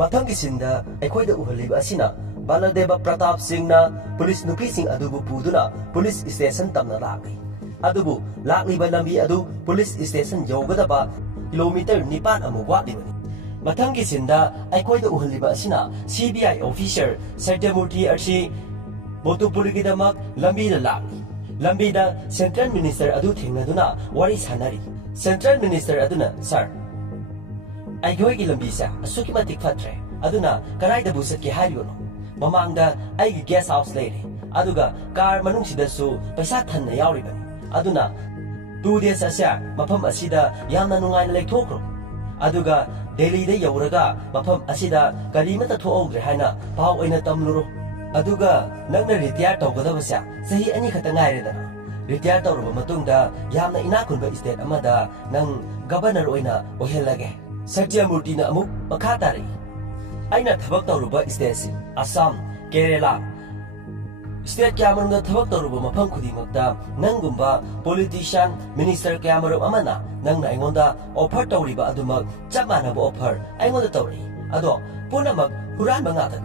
Mathanggi sinda aikhoida uhaliba asina Baladeva Pratap Singhna police nupi sing adubu puduna police station tamna laki adubu lakliba lambi adu police station yaugadaba kilometer nipan amu watlibani Mathanggi sinda aikhoida uhaliba asina CBI officer Satyamurthy arsi Botupuligidamak lambi da laki lambi da central minister adu thengaduna wari sanari central minister aduna sir Aigoigi lambisa asuki matik fatre aduna karaida busat ki hariyono mamangda aigi guest house lady aduga car manung sidasu paisa thanna yauribani aduna 2 days asya mafam asida yamna nungaina lekthokro aduga Delhi da yauraga mafam asida karimata thoogre haina paw oina tamluro aduga nangna retire tawgadabasya sahi ani khata ngairedana retire tawruba matungda yamna inakunba state amada nang governor oina ohelage Satyamurthy na amuk makatari aina thabak tawruba state Assam Kerala state kyamarumda thabak tawruba mafam khudimakta nangumba politician minister kyamarum amana nangna aingonda offer tawriba adumak chamanaba offer aingonda tawri ado punamak huran bangatan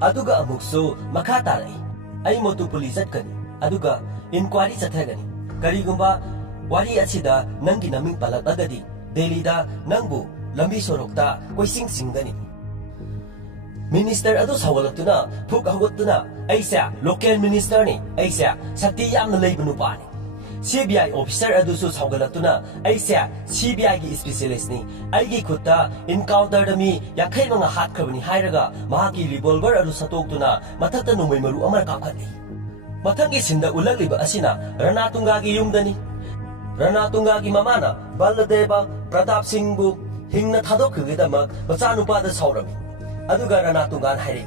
aduga amuksu makatari ai motu police kani aduga inquiry chathagani karigumba wari achida nangi naming palak agadi Delhi da nangbu lambi sorokta koising singani Minister adu sawalaktuna phuk hagotuna aisa local minister ni aisa sakti yamna leibnu pani CBI officer adu su sawgalaktuna aisa CBI gi specialist ni aigi khutta encounter dami yakhai manga hat khabani hairaga mahaki revolver adu satoktuna mathakta nomai maru amar kakhani mathangi sinda ulakliba asina Ranatunga gi yumdani Ranatunga gi mamana Baladeva Pratap Singhbu hingna thadokhigedamak machanupada saurami aduga Ranatunga hairi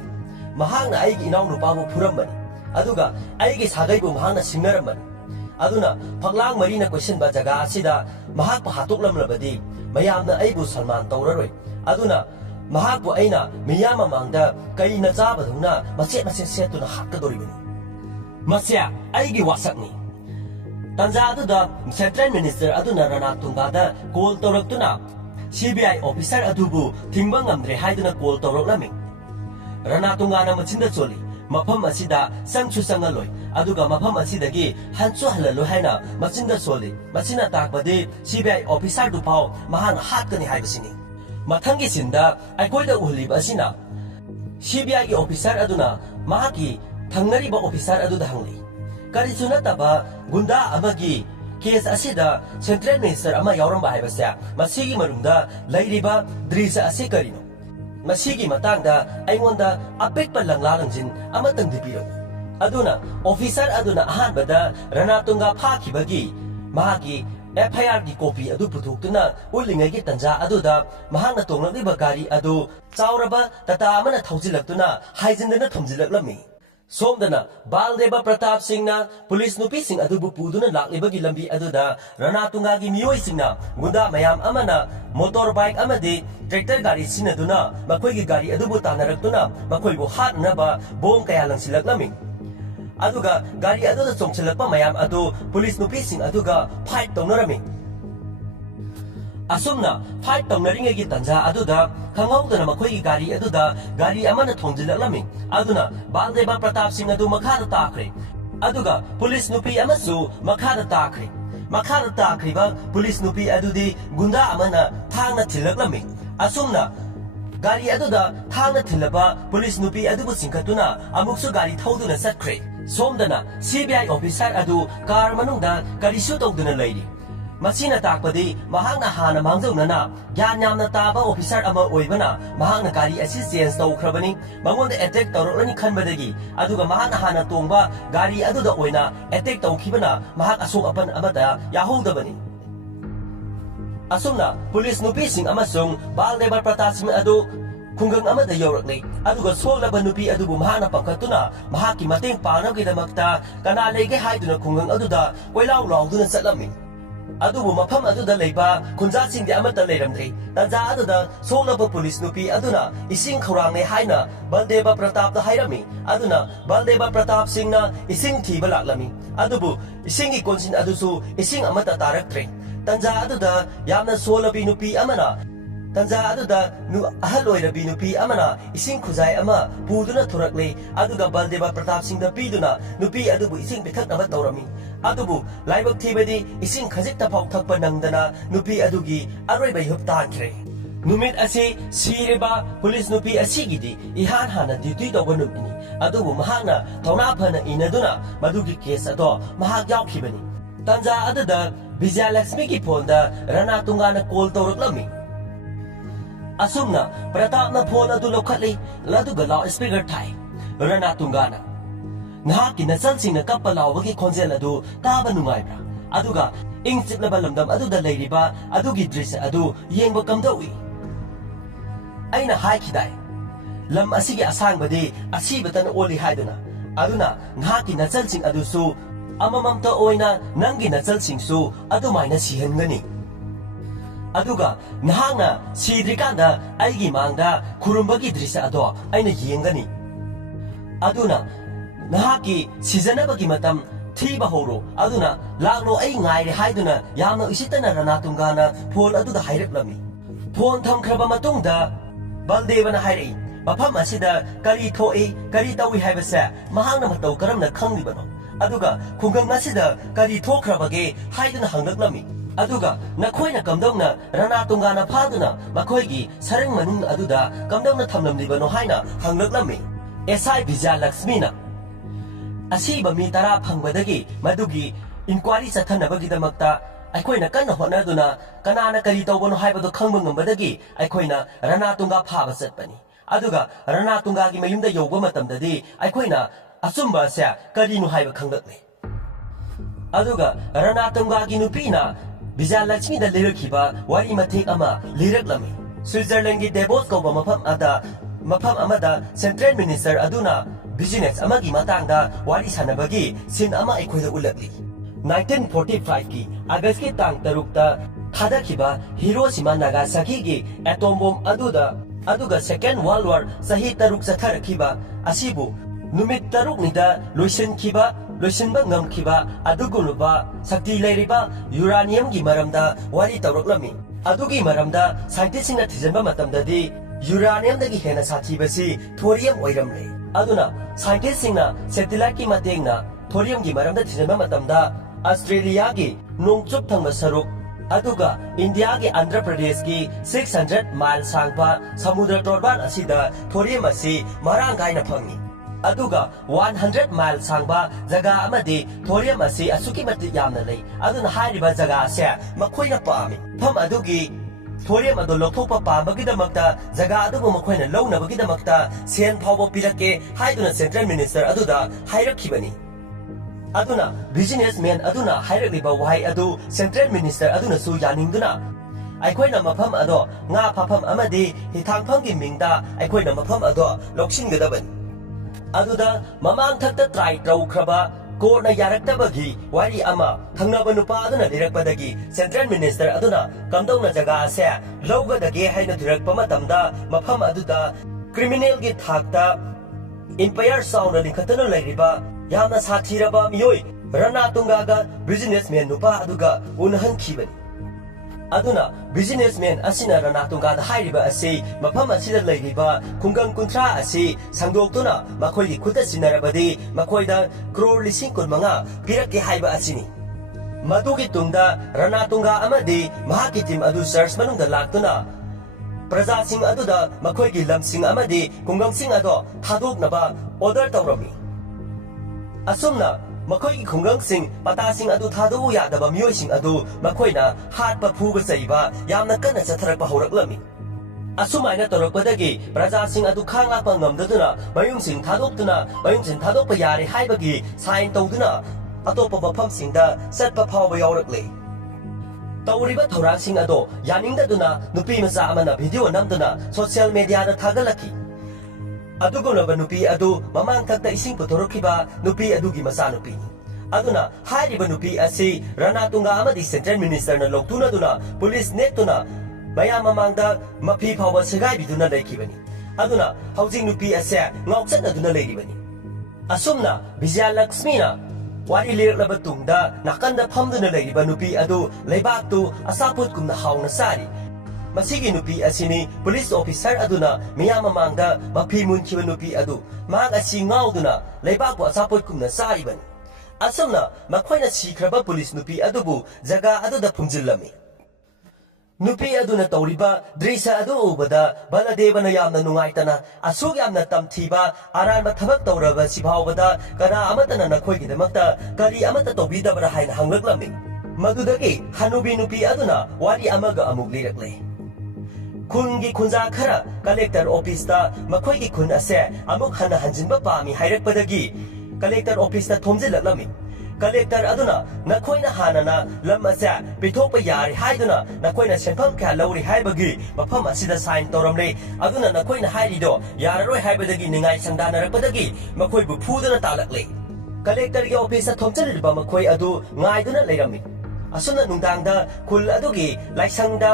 mahangna aigi inaunupabu purambani aduga aigi sagaibu mahangna singnaramani aduna phanglang marina question ba jaga asida mahak pa hatoklamlabadi mayamna aibu Salman tawraroi aduna mahak bu aina miyama mangda kaina chabaduna machet machet setuna hakkadoribani masya aigi wasakni tanja aduda central minister aduna Ranatunga da call tawraktuna CBI officer adubu tingbang ngamdre haiduna call tawraklami Ranatunga na machinda choli mafam asida sangchu sangaloi aduga mafam asidagi hanchu halalo haina machinda choli machina takbadi CBI officer du pau mahana hatkani haibasini mathangi sinda aikhoida uhliba asina CBI gi officer aduna mahaki thangnariba officer aduda hangli karichuna taba gunda amagi case asida central minister ama yauramba haibasya masigi marumda lairiba drisa ase karino masigi matangda aingonda apekpa langlalangjin amatang dipiro aduna officer aduna ahanbada Ranatunga phakibagi mahagi FIR gi copy adu puthokuna ulingai gi tanja aduda mahangna tonglakliba gari adu chauraba tata amana thaujilaktuna haijindana thamjilaklami Somdana Baladeva Pratap Singhna police nupi sing adubu puduna laklibagi lambi aduda Ranatunga gi miyoi singna gunda mayam amana motorbike amadi tractor gari sinaduna makhoi gi gari adubu tanaraktuna makhoi bu hatnaba bom kaya langsilaklami aduga gari aduda chongchilakpa mayam adu police nupi sing aduga fight tongnarami asumna fight tongnari gi tanja aduda khanghaudana makhoi gi gari aduda gari amana thongjilaklami aduna Baladeva Pratap Singh adu makhada takhre aduga police nupi amasu makhada takhriba police nupi adudi gunda amana thangna thilaklami asumna gari aduda thangna thilaba police nupi adubu singkhatuna amuksu gari thauduna satkre somdana CBI officer adu car manungda karisu tawduna leiri Masina takpadi mahangna hana mangjaunana gyan yamna taba officer ama oibana mahangna gari asi change tawkhrabani mangonda attack tawrani khanbadagi aduga mahangna hana tongba gari aduda oina attack tawkhibana mahak asok apan amata yahoudabani asumna police nupi sing amasung Baladeva Pratap Singh adu khungang amada yaurakni aduga soglaba nupi adubu mahana pangkhatuna mahaki mateng pangnabgidamakta kana lege haiduna khungang aduda koilaw lawduna chatlami adubu mafam aduda leiba khunja singdi amata leiramdri tanja aduda soglaba police nupi aduna ising khaurangne haina Baladeva Pratap da hairami aduna Baladeva Pratap Singhna ising thiba laklami adubu isingi konsin adusu ising amata taraktre tanja aduda yamna solabi nupi amana Tanza aduda ahal oirabi nupi amana ising khuzai ama puduna thorakle aduga Baldeva Pratap Singh da piduna nupi adubu ising pithaknaba tawrami adubu laibak thibadi ising khajikta phau thakpa nangdana nupi adugi aroibai hup tankhre numit ase siriba police nupi asigidi ihan hana duty tawba numini adubu mahakna thawna phana inaduna madugi case ado mahak yawkhibani Tanza aduda Vijay Lakshmi ki phone da Rana Tungana call tawraklami Asumna Pratapna phone adu lokhatli laduga law speaker thai Rana Tungana Nahaki nasal singna kappa lawbagi khonjel adu taba nungaibra aduga ing chitnaba lamdam aduda leiriba adugi dress adu yengba kamdawi aina haikidai lam asigi asangbadi asibatan oli haiduna aduna nahaki nasal sing adu su amamamta oina nangi nasal sing su adumaina sihengani aduga nahangna sidrikanda aigi mangda kurumbagi dress ado aina yengani aduna Nahaki sijanabagi matam thiba horo aduna lagno ai ngaire haiduna yamna usitana Rana Tungana phone aduda haireklami phone thamkhraba matungda Baldevana hairei mafam asida kari thoi kari tawi haibasa mahangna matau karamna khanglibano aduga khungam asida kari thokhrabage haiduna hanglaklami aduga nakhoina kamdongna Rana Tungana phaduna makhoigi sareng manung aduda kamdongna thamlamlibano haina hanglaklami SI Vijay Lakshmi na Asiba mi tara pangbadagi madugi inquiry sathanabagidamagta aikoina kanna honaduna kanana kari tawbano haibado khangbangambadagi aikoina Rana Tunga phaba satpani aduga Rana Tunga gi mayumda yowba matamdadi aikoina asumba se karinu haiba khanglakle aduga Rana Tunga gi nupina Vijay Lakshmi da lirakhiba wari mathek ama liraklami Switzerland gi Davos ko mafam amada Central Minister aduna business amagi matangda wari sanabagi sin ama aikhoida ulakli 1945 ki August ki tang tarukta thadakhiba Hiroshima Nagasaki gi atom bomb aduga Second World War sahi taruk satharakhiba asibu numit taruk nida loisinba ngamkhiba adugunuba sakti leiriba uranium gi maramda wari tawraklami adugi maramda scientist singna thijanba matamdadi uranium dagi hena sathibasi thorium oiramle aduna scientist singna satellite ki matengna thorium gi maramda thijanba matamda Australia gi nongchup thangba saruk aduga India gi Andhra Pradesh gi 600 mile sangpa samudra torban asida thorium asi marang gaina phangi aduga 100 mile sangba jaga amadi thorium asi asuki mati yamna lei aduna hairiba jaga ase makhoina paami pham adugi Thorium ado lokthokpa pambagidamagta jaga adubu makhoina lounabagidamagta sen phawbo pirake haiduna Central Minister aduda hairakhibani aduna businessman aduna hairakliba wahai adu Central Minister aduna su yaningduna aikhoina mafam ado nga phafam amadi hithangphanggi mingda aikhoina mafam ado loksingadabani aduda mamang thakta try trawkhraba Korna yaraktabagi wari ama thangnaba nupa aduna lirakpadagi Central Minister aduna kamdongna jaga ase lawgadagi haina dhirakpa matamda mafam aduda criminal gi thakta impaired sound linkhatana lairiba yamna sathiraba miyoi Rana Tunga ga businessman nupa aduga unhankhibani aduna businessman asina Rana Tunga da hairiba ase mafam asida lairiba khungang kunthra ase sangdoktuna makhoi khuta sinarabadi makhoida crore lising kun manga pirake haiba asini madugi tungda Rana Tunga amadi mahaki team adu search manungda laktuna praja sing aduda makhoi gi lamsing amadi khungang sing ado thadoknaba order tawrami asumna makhoi gi khungang sing pata sing adu thadu yadaba miyoi sing adu makhoina hatpa phuba chaiba yamna kana chatharakpa horaklami asumana torakpadagi praja sing adu khanga pa ngamdaduna mayum sing thadokpa yare haibagi sign tawduna atopa mafam singda satpa phawba yawrakle tawriba thorang sing ado yaningdaduna nupi macha amana video namduna social media da thagalaki aduguna nupi adu mamang thakta ising puthorokhiba nupi adugi macha nupi aduna hairiba nupi asi Rana Tunga amadi Central Minister na loktuna duna police netuna mayam mamangda mapi phawba segai biduna lekhibani aduna housing nupi ase ngauksat aduna leiribani asumna Vijay Lakshmi na wari lirlaba tungda nakanda phamduna leiriba nupi adu leibak tu asaput kumna hauna sari masigi nupi asini police officer aduna miyam mamangda mapi munchiba nupi adu mahak asi ngauduna leibakpu achapot kumna saribani asumna makhoina sikhraba police nupi adubu jaga aduda phumjillami nupi aduna tawriba drisa adu ubada baladevana yamna nungaitana asuk yamna tamthiba aranba thabak tawraba sibawbada kana amatana nakhoigidamakta kari amata tawbidabara haina hanglaklami madudagi hanubi nupi aduna wari amaga amuk lirakle kungi kunja khara collector office ta makhoigi kun ase amuk hana hanjinba pami hairakpadagi collector office ta thomjilaklami collector aduna nakhoina hanana lam ase pithokpa yari haiduna nakhoina senpham kha lawri haibagi mafam asida sign toramre aduna nakhoina hairido yararoi haibadagi ningai sangdanarakpadagi makhoibu phuduna talakle collector ge office ta thomjaliba makhoi adu ngaiduna leirami asuna nungdangda khul adugi laisangda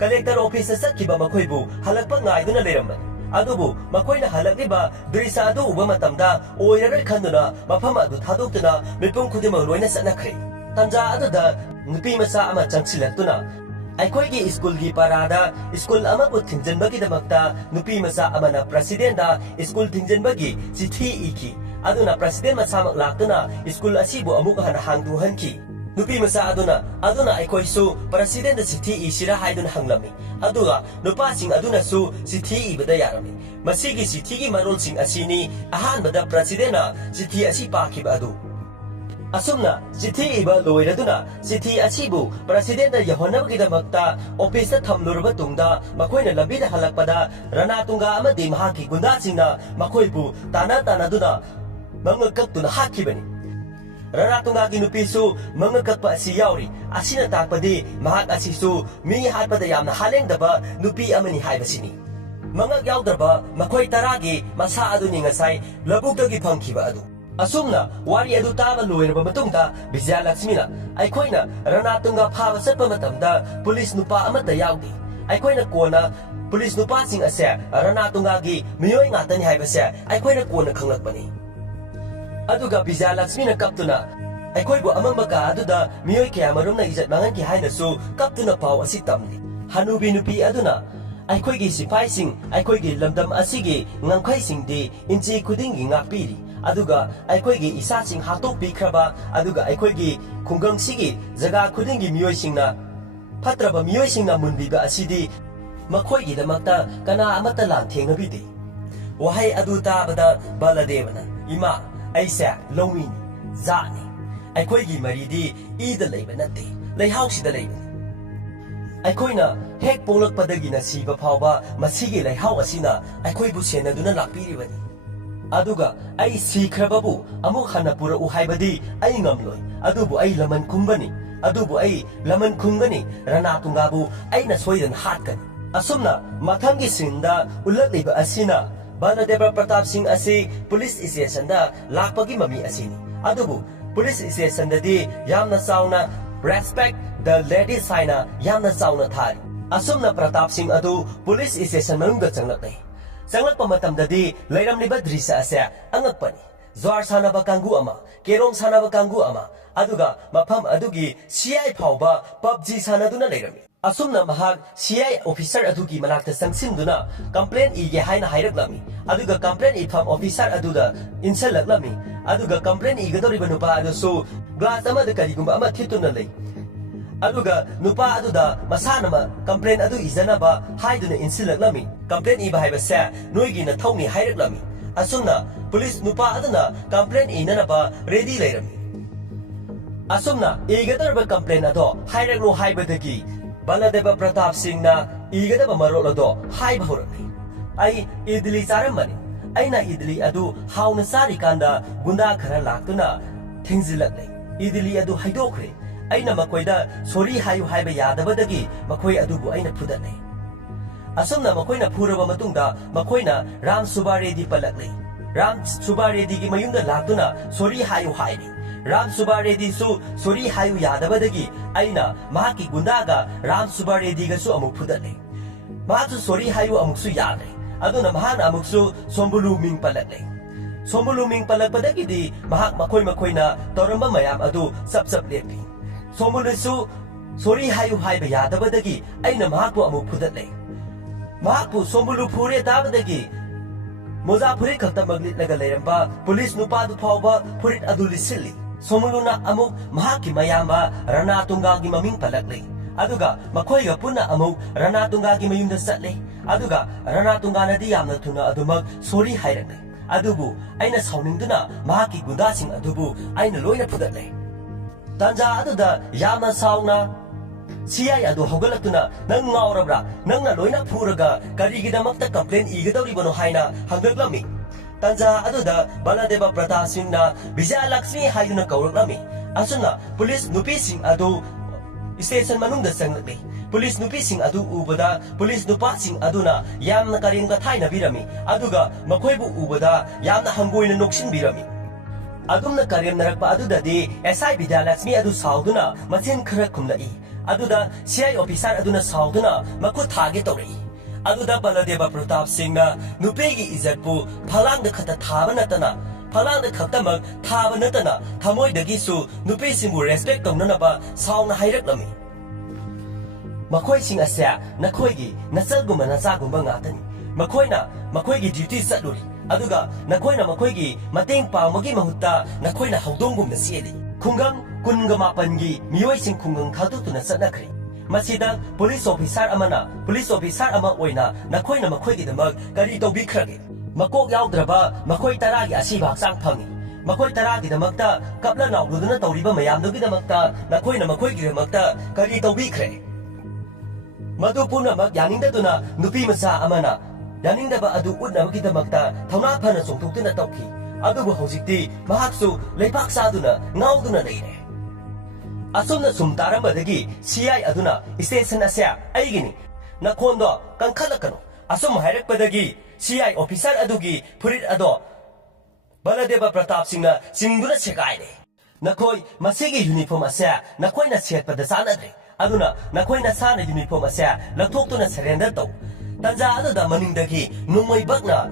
collector office sakkiba makhoibu halakpa ngaiduna leirambani adubu makhoina halakliba drisa adu uba matamda oiraroi khanduna mafam adu thadoktuna mipum khudima loina satnakhre tanja aduda nupi macha ama changsilaktuna aikhoigi school gi parada school ama bu thingjanbagi damakta nupi macha amana president da school thingjanbagi chithi iki aduna president macha mak laktuna school asibu amuk hana hangdu hanki nupi macha aduna aikhoisu president da chithi isira haiduna hanglami aduga nupa sing aduna su chithi ibada yarami masigi chithi gi marol sing asini ahan bada president na chithi asi pakhiba adu asumna chithi iba loiraduna chithi asibu president da yahonabagi damakta office ta thamlurba tungda makhoina lambida halakpada rana tunga amadi mahaki gunda singna makhoibu tana duna mangakktuna hakibani Rana tungagi nupisu mangakakpa asi yauri asina takpadi mahak asisu mi hatpada yamna halengdaba nupi amani haibasini mangak yaudaba makhoi taragi masa aduni ngasai labukdagi phangkhiba adu asumna wari adu taba loiraba matungda Vijaya Lakshmina aikhoina rana tunga phaba satpa matamda police nupa amata yaudi aikhoina kona police nupa sing ase rana tungagi miyoi ngatani haibase aikhoina kona khanglakpani aduga Vijaya Lakshmina kaptuna aikhoibu amambaka aduda miyoi kya marumna ijat manganki hainasu kaptuna paw asi tamli hanubi nupi aduna aikhoigi sipaising aikhoigi lamdam asigi ngangkhaisingdi inchi khudingi ngakpiri aduga aikhoigi isasing hatokpi khraba aduga aikhoigi khungangsigi jaga khudingi miyoisingna phatraba miyoisingna munbiba asidi makhoigi damakta kana amata lang thengabidi wahai adu tabada baladevana ima aisa longini zani aikhoigi maridi ida leiba natte leihauksida leibani aikhoina hek polakpadagi na siba phawba masigi leihau asina aikhoibu senaduna lakpiribani aduga ai sikhrababu amuk hana pura uhaibadi ai ngamloi adubu ai laman kumbani adubu ai laman kungani rana tungabu aina soidan hatkani asumna mathangi sinda ulakliba asina Baladeva Pratap Singh asi police station da lakpagi mami asini adubu police station da di yamna sauna respect the lady signa yamna sauna thari asumna Pratap Singh adu police station manungda changlaknai changlakpa matamda di leiramliba drisa ase angakpani zwar sanaba kanggu ama kerong sanaba kanggu ama aduga mafam adugi CI phawba PUBG sanaduna leirami asumna mahak CI officer adugi manakta sangsimduna complaint ige haina hairaklami aduga complaint ifam officer aduda insalaklami aduga complaint igadoriba nupa adusu glass amada karigumba ama thituna lei aduga nupa aduda masanama complaint adu izanaba haiduna insilaklami complaint iba haibase noigi na thawni hairaklami asumna police nupa aduna complaint inanaba ready leirami asumna igadorba complaint ado hairaklo haibadagi Baladeva Pratap Singh na igadaba marolado haiba horani ai idli charamani aina idli adu hauna sari kanda gunda khara laktuna thingzilaklei idli adu haidokre aina makoida sori hayu haiba yadabadagi makoi adubu aina phudatlei asumna makoina phuraba matungda makoina Ram Subaredi palaklei Ram Subaredi gi mayunda laktuna sori hayu haibi Ram Subaredi su sori hayu yadabadagi aina mahaki gundaga Ram Subaredi ga su amuk phudatlei masu sori hayu amuk su yadre aduna mahana amuk su sombulu ming palaklei sombulu ming palakpadagi di mahak makoina toramba mayam adu sap lepi sombulu su Sorry hayu haiba yadabadagi aina mahakpu amuk phudatle. Mahakpu sombulu phure dabadagi moza phurit khakta maglit laga leiramba police nupa du phawba phurit adu lisilli. Somuluna amuk mahaki mayamba Rana Tunga gi maming palakle. Aduga makoiga punna amuk Rana Tunga gi mayumda satle. Aduga Rana Tunga nadi yamna thuna adumak sorry hairakle. Adubu aina sauningduna mahaki gundasing adubu aina loina phudatle. Tanja aduda yamna sauna CI adu hogalatuna nang ngaurabra nangna loina phuraga karigidamakta complaint igadawribano haina hangdaklami. Tanja aduda Baladeva Pratap Singhna Vijay Lakshmi haiduna kauraklami. Asuna police nupi sing adu station manungda sanglakli. Police nupi sing adu ubada police nupa sing aduna yamna karinga thaina birami. Aduga makoibu ubada yamna hangoina noksin birami. Adumna karim narakpa adudadi SI Vijay Lakshmi adu sauduna machin khara khumlai. Aduda CI officer aduna sauduna makut thage tawrei. Aduda Baladeva Pratap Singhna nupegi izatpu phalangda khata thaba natana phalangda khaktamak thaba natana thamoidagi su nupi singbu respect tawnanaba sauna hairaklami. Makhoi sing asya nakhoigi nasalgumba nachagumba ngatani. Makhoina duty chatluri. Aduga nakhoina makhoigi mateng pamagi mahutta nakhoina haudonggumna sieli. Khungam kunga mapangi miyoi sing khungang khadutuna chatnakhri. Masida police officer ama oina nakhoina makhoigidamak kari tawbikrage. Makok yaudraba makhoi taragi asiba haksang phangi. Makhoi taragidamakta kapla nawduna tawriba mayamdugidamakta nakhoina makhoigidamakta kari tawbikre. Madu punamak yaningdaduna nupi macha amana yaningdaba adu utnamagidamakta thauna phana chongthoktuna tawki. Adubu hojikti mahaksu leipak saduna ngauduna leire. Asumna sumtarambadagi CI aduna station asya aigini nakhondo kankhalakano asum hairakpadagi CI officer adugi phurit ado Baladeva Pratap Singhna singduna chekaire. Nakhoi masigi uniform asya nakhoina setpada sanadre. Aduna nakhoina sana uniform asya lakthokuna surrender taw. Tanja aduda maningdagi numai bakna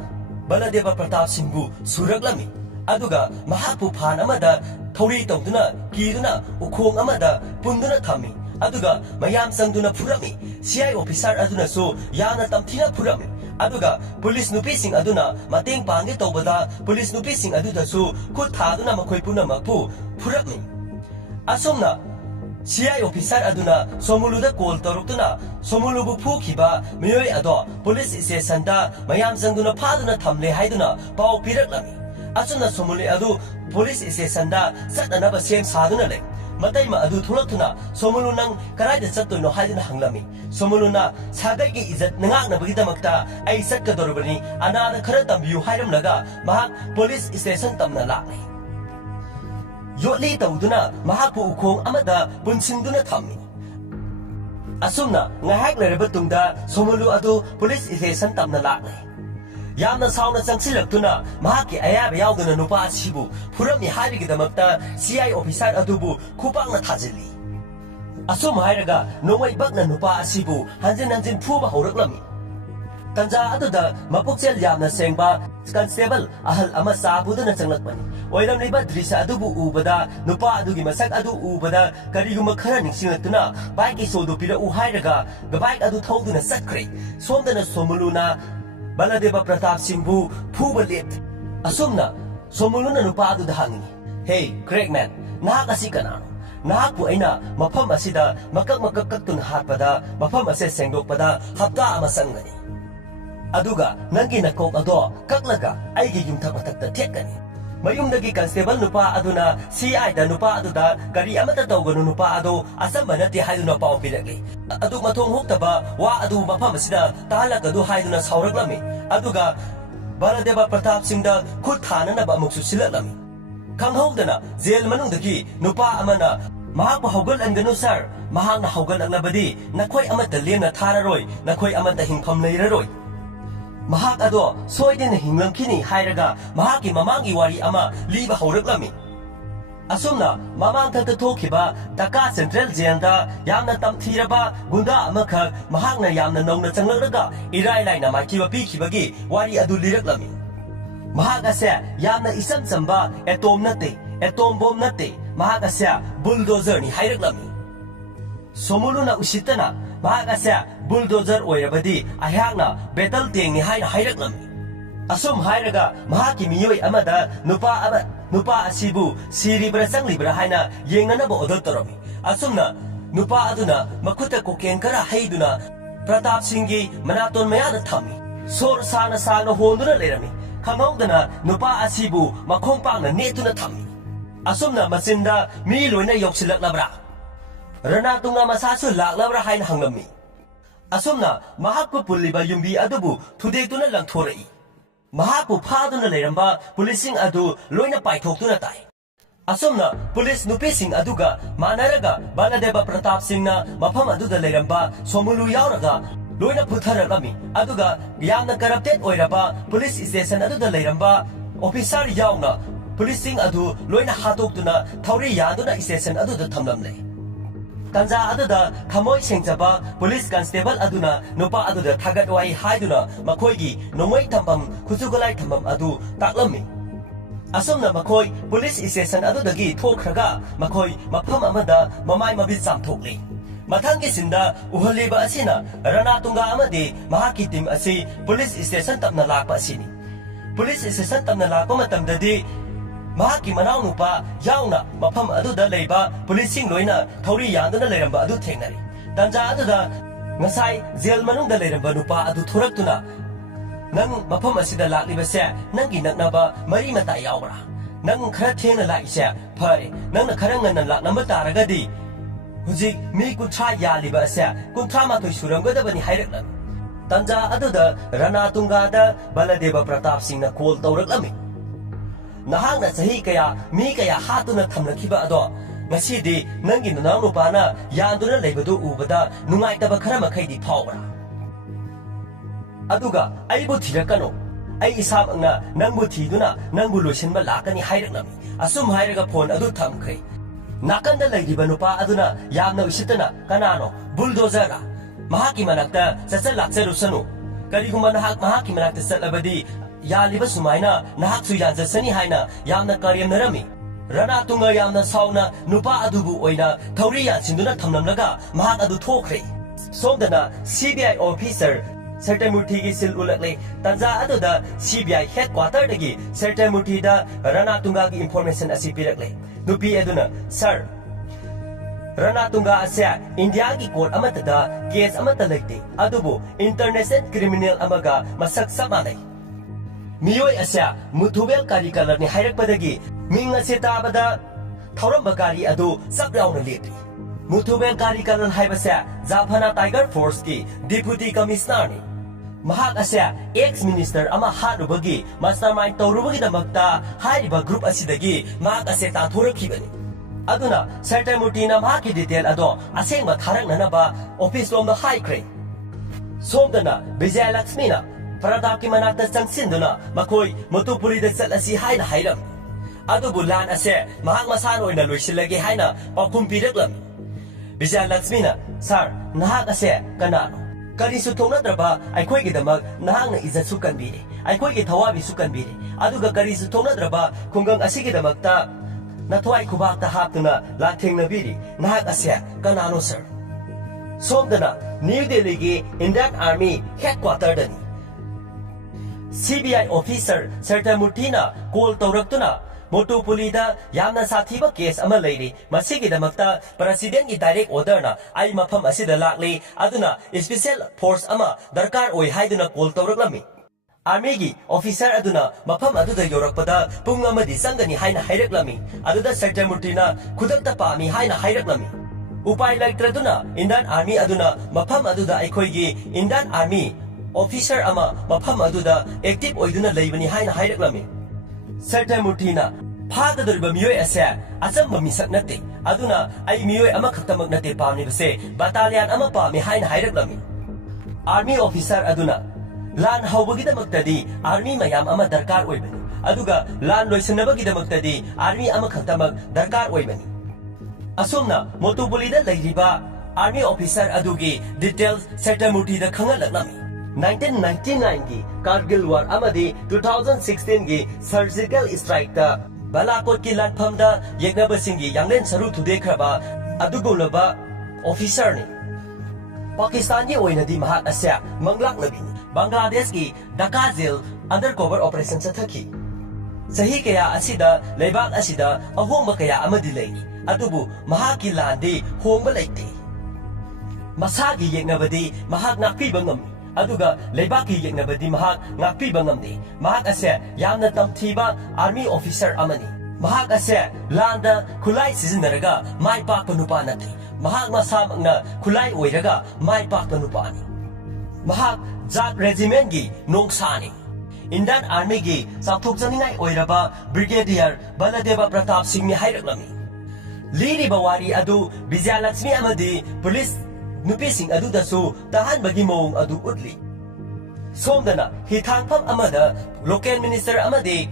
Baladeva Pratap Singhbu suraklami. Aduga mahakpu phan amada thori tawduna kiduna ukhong amada punduna thami. Aduga mayam sangduna phurami. CI officer aduna so yana tamthina phurami. Aduga police nupi sing aduna mateng pange tawbada police nupi sing aduda so khut thaduna makhoi punamakpu phurami. Asomna CI officer aduna somuluda call tawruktuna somulubu phukhiba miyoi ado police station da mayam sangduna phaduna thamle haiduna pau piraklami. Asuna somuli adu police station da satnanaba sem saduna le. Mataima adu thulaktuna somulu nang karaida chattoino haiduna hanglami. Somuluna sadagi izat nangakna bagidamakta ai satkadorubani anada khara tambiyu hairamlaga mahak police station tamna lakni. Yotli tawduna mahakpu ukhong amada punsinduna thammi. Asumna ngahak lereba tungda somulu adu police station tamna lakni. Yamna sauna changsilaktuna mahaki ayaba yauduna nupa asibu phurami haibigidamakta CI officer adubu khupangna thajili. Asum hairaga nomai bakna nupa asibu hanjin phuba horaklami. Tanja aduda mapukchel yamna sengba constable ahal ama sabuduna changlakpani. Oiramliba drisya adubu ubada nupa adugi masak adu ubada kariguma khara ningsingatuna bike sodu pira u hairaga bike adu thauduna satkre. Somdana somuluna Baladeva Pratap Singhbu phuba lept. Asumna somuluna nupa adu dahangi. Hey crackman nahak asi kanano. Nahakpu aina mafam asida makak kaktun hatpada mafam ase sengdokpada hapta ama sangani. Aduga nangi nakok ado kaklaga aigi yumthak mathakta thekani. Mayumdagi constable nupa aduna CI da nupa aduda kari amata tawganu nupa adu asamba nati haiduna pau piragi. Adu mathong hoktaba wa adu mafam asida tahalak adu haiduna sauraklami. Aduga Baladeva Pratap Singhda khut thananaba amuksu silaklami. Kanghaudana jail manungdagi nupa amana mahakpa haugal anganu sir mahakna haugal angnabadi nakhoi amata lemna thararoi nakhoi amata hingpham leiraroi. Mahak ado soidena hinglamkini hairaga mahaki mamangi wari ama liba hauраklami. Asumna mamang thakta thokhiba Dhaka Central Jail da yamna tamthiraba gunda amakha mahakna yamna nongna changlaraga irai laina maikiba pikhibagi wari adu liraklami. Mahak ase yamna isam chamba atom bomb nate mahak ase bulldozer ni hairaklami. Somuluna usitana mahakase bulldozer oirabadi ayakna betal tengni haina hairaklam asum hairaga mahaki miyoi amada nupa asibu siribra sanglibra haina yengnanaba odotoromi asumna nupa aduna makuta koken kara haiduna Pratap Singhi manaton mayada thami sor sana honduna lerami khamawdana nupa asibu makhongpangna netuna thami asumna masinda mi loina yoksilak Rana tunga masasu laklabra hain hanglami asumna mahakku pulliba yumbi adubu thudetuna langthorai mahakku phaduna leramba pulising adu loina paithokuna tai asumna pulis nupising aduga manaraga Baladeva Pratap Singhna mafam aduda leramba somulu yauraga loina putharagami aduga yamna corrupted oiraba police station aduda leramba officer yauna pulising adu loina hatoktuna thauri yaduna station aduda thamlamle Kanza aduda thamoi sengchaba police constable aduna nupa aduda thagatwai haiduna makhoigi nomoi thambam khusugalai thambam adu taklami asumna makhoi police station adudagi thokraga makhoi mafam amada mamai mabi chamthokli mathangi sinda uhaliba asina rana tunga amadi mahaki team asi police station tapna lakpa asini police station tapna lakpa matamdadi mahaki manau nupa yauna mafam aduda leiba policing loina thauri yanduna leramba adu thengnari tanja aduda ngasai jail manungda leramba nupa adu thoraktuna nang mafam asida laklibase nangi naknaba mari mata yaura nang khara thengna laise phare nangna khara nganna laknamba taragadi hujik mi kunthra yaliba ase kunthra ma thoi suramgadabani hairaklam tanja aduda rana tunga da Baladeva Pratap Singhna call tawraklami Nahangna sahi kaya mi kaya hatuna thamlakhiba ado ngasidi nangi nanaw nupana yanduna leibadu ubada nungaitaba khara makhaidi phawra aduga aibu thirakano ai isam angna nangbu thiduna nangbu loisinba lakani hairaknami asum hairaga phone adu thamkhai nakanda leidiba nupa aduna yamna usitana kanano bulldozer mahaki manakta sasal lakserusanu kariguma mahaki manakta salabadi Yaliba sumaina nahaksu yanjasani haina yamna karyam narami Rana tunga yamna sauna nupa adubu oina thauri yansinduna thamnamlaga mahak adu thokre somdana CBI officer Sertamurti gi sil ulakle tanja aduda CBI headquarter dagi Sertamurti da Rana tunga gi information asi pirakle nupi aduna sir Rana tunga asya India gi court amata da case amata lekte adubu international criminal amaga masak samanai Miyoi asya muthubel kari kalar ni hairakpadagi minga setabada thoramba gari adu sakrauna lepri muthubel kari kalar haibasya Japhana Tiger Force ki deputy commissioner ni mahak asya ex minister ama harubagi mastermind tawrubagi damakta hairiba group asidagi mahak asya tathorakhibani aduna Sertamurti na mahaki detail ado asengba tharaknana ba office lomda haikre somdana Vijay Lakshmi na Pratap ki manakta changsinduna makoi Manipuri da chalasi haina hairam adubu lan ase mahak masan oina loisilagi haina pakhum piraklam Vijay Lakshmi na sir nahak ase kanano karisu thongnadraba aikhoi gi damak nahak na izat su kanbire aikhoi gi thawabi su kanbire aduga karisu thongnadraba khungang asigi damakta nathwai khubakta haptuna la thengnabiri nahak ase kanano sir somdana New Delhi gi Indian Army headquarter dani CBI officer Sertamurti na call tawraktuna Manipuri da yamna sathiba case ama leiri masigi damakta president ki direct order na ai mafam asida lakli aduna special force ama darkar oi haiduna call tawraklami army gi officer aduna mafam aduda yorakpada pung amadi sangani haina hairaklami aduda Sertamurti na khudakta pami haina hairaklami upai laitraduna Indian Army aduna mafam aduda aikhoi gi Indian Army officer ama mafam aduda active oiduna leibani haina hairaklami Sertamurti na phadadriba miyoi ase achamba misak nate aduna ai miyoi ama khaktamak nate pamni base battalion ama pami haina hairaklami army officer aduna lan hawbagi damaktadi army mayam ama darkar oibani aduga lan loisanabagi damaktadi army ama khaktamak darkar oibani asumna Manipuri da leiriba army officer adugi details Sertamurti da khangalakami 1999 ki Kargil war amadi 2016 ki surgical strike ta balakot ki lanpham da yegnaba singgi yanglen saru thude khraba adugulaba officer ने पाकिस्तान की ओइनदी महाक असे मंगलाक नबी बांग्लादेश की Dhaka jail undercover operation चथकी सही कया असिदा लेबाक असिदा अहोंब कया अमदि लेई अदुबु महाकी लांदी होंब लेते मसागी येंगबदी महाक नापीबा ngami aduga leibaki yengnabadi mahak ngakpiba ngamde mahak ase yamna tamthiba army officer amani mahak ase landa khulai sizinaraga mai pakpa nupa nati mahak masamna khulai oiraga mai pakpa nupa ani mahak jaat regiment gi nongsani Indian army gi sathokjaningai oiraba brigadier baladeva pratap singh ni hairaklami liri bawari adu Vijayalakshmi amadi police nupi sing adu dasu tahan bagi mong adu utli somdana hitangpham amada local minister amadi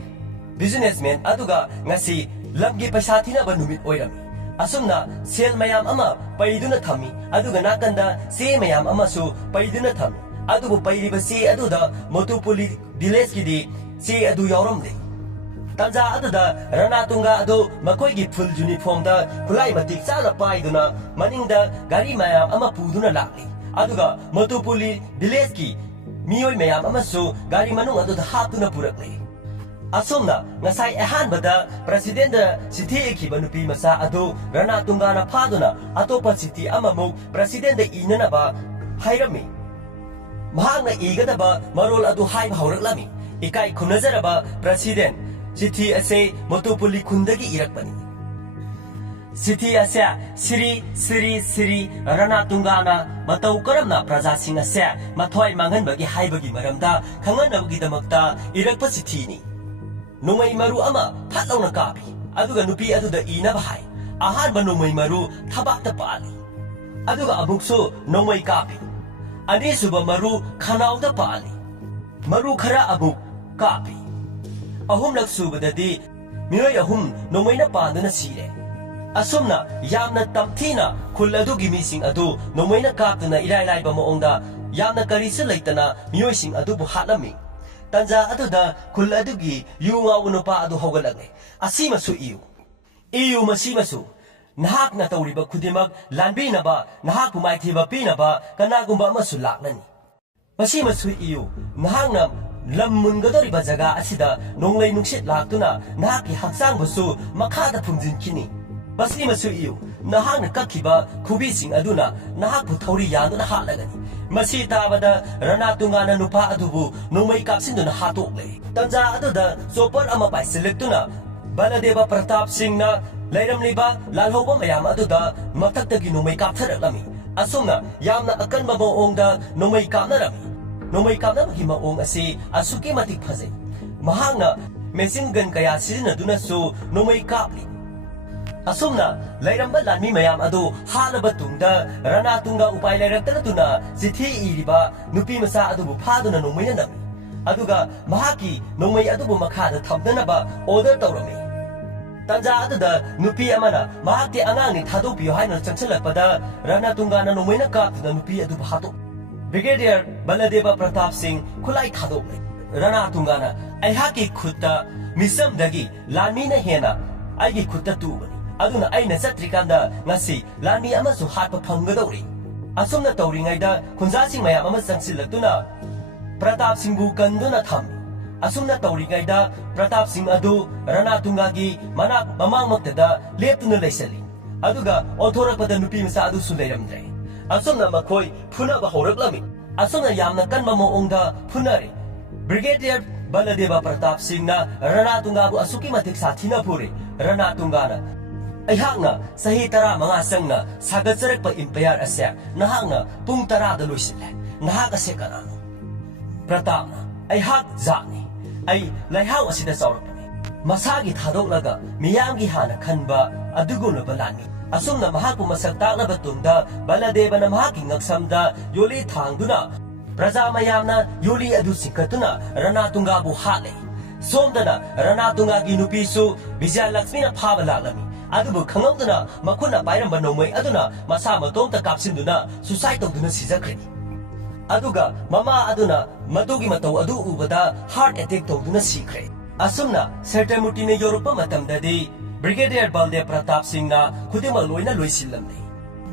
businessman aduga ngasi lamgi paisa thina ba numit oirami asumna sel mayam ama paiduna thami aduga nakanda se mayam ama su paiduna thami adubu pairiba se aduda Manipuri village ki di se adu yauramde Tanja aduda Ranatunga adu makoigi full uniform da khulai matik chana paiduna maningda gari mayam ama puduna lakli aduga Manipuri village ki miyoi mayam ama su gari manung aduda haptuna purakle asumna ngasai ahanbada president da sithi ekhiba nupi masa adu Ranatunga na phaduna atopa sithi amamuk president da inana ba hairami mahangna igadaba marol adu hai hauраklami ikai khunazaraba president Sithi ase Manipuri khundagi irakpani Sithi ase Siri Ranatungana matau karamna praja sing ase mathoi manghanbagi haibagi maramda khanganabagi damakta irakpa sithi ni numai maru ama thatlauna kapi aduga nupi aduda inaba hai ahanba numai maru thabakta pali aduga abukso numai kapi ani suba maru khanauda pali maru khara abuk kapi ahum lak subadadi miyoi ahum nomaina pandana sire asumna yamna tamthina khuladu gi mising adu nomaina kaptuna ilai lai ba maongda yamna karisa leitana miyoi sing adu bu hatlami tanja aduda khuladu gi yunga unupa adu hogalagni asima su iu masima su nahak na tawriba khudimak lanbina ba nahak pumai thiba pina ba kanagumba masu laknani masima su iu nahak na lammun gadoriba jaga asida nonglei nungsit laktuna nahaki haksang busu makhada phumjin kini basli masu iu nahakna kakhiba khubi sing aduna nahak bu thori yanduna halagani masi tabada Ranatunga na nupa adubu nongmei kapsinduna hatokle tanja aduda chopper ama pai selectuna Baladeva Pratap Singh na leiramliba lalhoba mayam aduda mathaktagi nongmei kaptharaklami asumna yamna akanba maongda nongmei kapnarami Nomai kapna bagi maong asi asuki matik phajai mahangna machine gun kaya sizinaduna su nomai kapli asumna lairamba lanmi mayam adu halaba tungda Ranatunga upai lairaktanatuna sithi iriba nupi masa adubu phaduna nomaina nami aduga mahaki nomai adubu makhada thamdanaba order tawrami tanja aduda nupi amana mahaki angangni thadokpiyo haina changchalakpada Ranatunga na nomaina kaptuna nupi adubu hatok Brigadier Baladeva Pratap Singh khulai thadokle Ranatunga na aihaki khutta misam dagi lanmina hena aigi khutta tubani aduna aina chatrikanda ngasi lanmi amasu hatpa phanggadori asumna tawringaida khunjasing mayam ama changsilatuna Pratap Singh bu kanduna tham asumna tawringaida Pratap Singh adu Ranatunga gi manak mamangmaktada leptuna leisali aduga onthorakpada nupi masa adu suleiramdre asumna makhoi phunaba horaklami asumna yamna kanma maongda phunari Brigadier Baladeva Pratap Singh na Ranatunga bu asuki matik sathina puri Ranatunga na aihakna sahi tara manga sangna sagatsarakpa impayar asya nahakna pung tara da loisile nahak ase kanano Pratapna aihak jani ai laihau asida saurapani masagi thadoklaga miyamgi hana khanba aduguna balani asumna mahakpu masak taknaba tungda Baladeva na mahaki ngaksamda yoli thangduna praja mayamna yoli adu singkatuna Ranatunga bu hale somdana Ranatunga gi nupi su Vijayalakshmi na phaba laklami adubu khangawduna makhuna pairamba nomai aduna masa matomta kapsinduna suicide tawduna sijakre aduga mama aduna madugi matau adu ubada heart attack tawduna sikre asumna sertamutine Europe matamdadi Brigadier Baladeva Pratap Singh na khudima loina loisillamne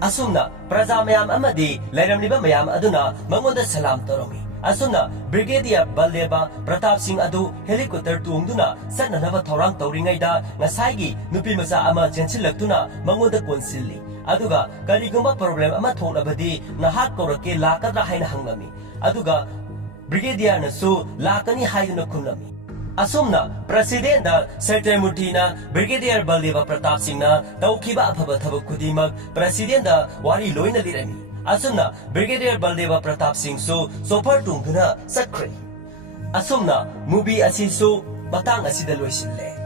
Asumna praja mayam amadi lairamliba mayam aduna mangonda salam toromi. Asumna Brigadier Baldeva Pratap Singh adu helicopter tungduna sananaba thorang tauringaida ngasagi nupi macha ama chensilaktuna mangonda konsilli. Aduga karigumba problem ama thonabadi nahak korake lakadra haina hangami. Aduga Brigadier nasu lakani haiduna kunami. Asumna President Secretary Mutina Brigadier Baldeva Pratap Singh na taukiba afaba thabak kudimak President wari loina lirami. Asumna Brigadier Baldeva Pratap Singh so sopar tungduna sakre. Asumna movie asisu matang asida loisille.